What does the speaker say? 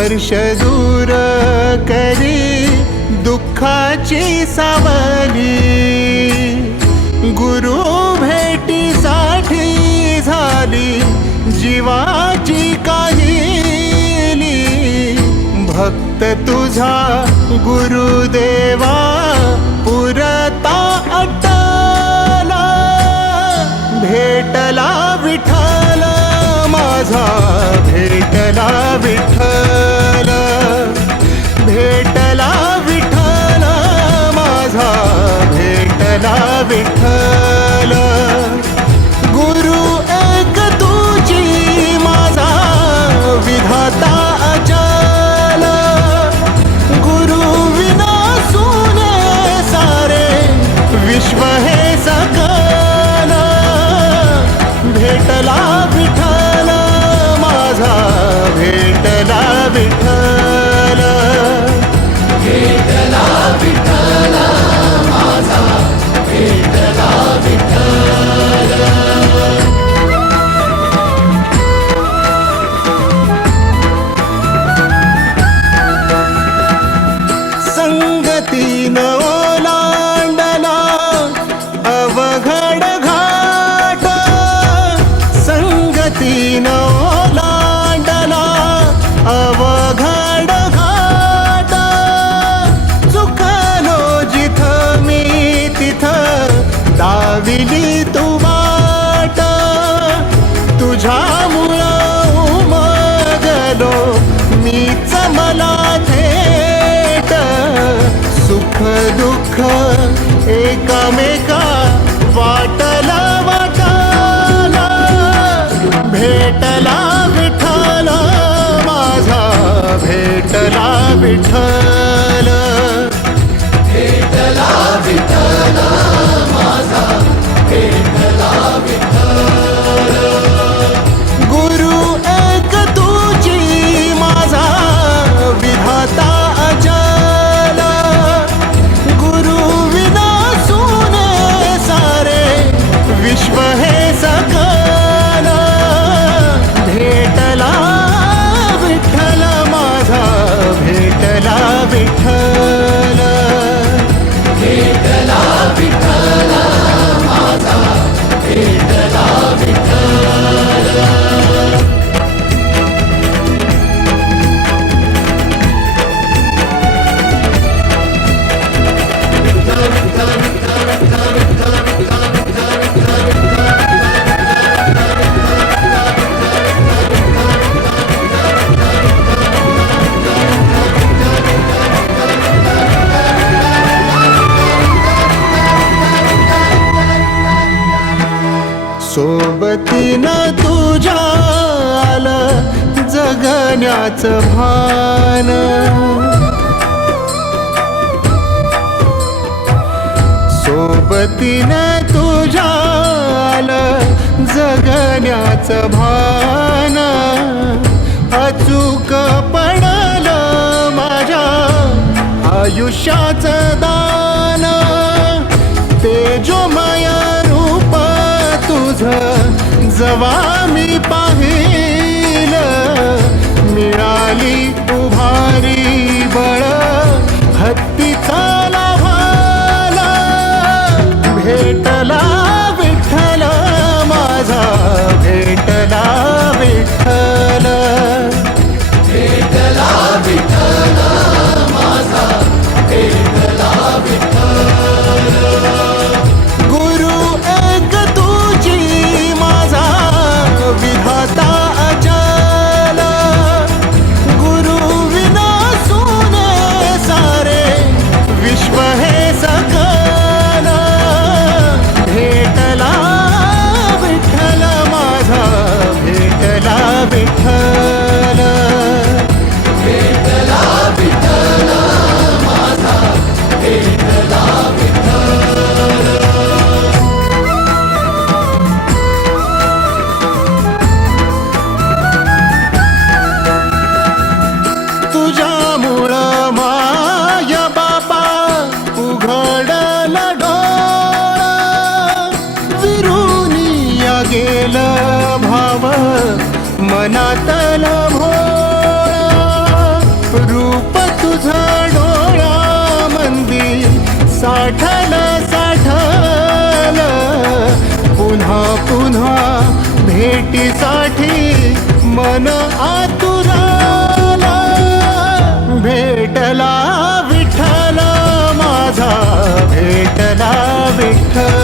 स्पर्श दूर करी दुःखाची सावली. गुरु भेटीसाठी झाली जीवाची काहिली. भक्त तुझा गुरुदेवा पुरता अटला. भेटला विठ्ठल माझा. వేటలా విఠల मला थेट सुख दुःख एकमेका वाटला वाटाला भेटला विठला माझा भेटला विठला वतीनं तुझ्या आलं जगण्याचं भान. सोबतीनं तुझ्या आलं जगण्याचं भान. अचूक पडलं माझ्या आयुष्याचं दा भेटीसाठी मन आतुराला भेटला विठ्ठला माझा भेटला विठ्ठल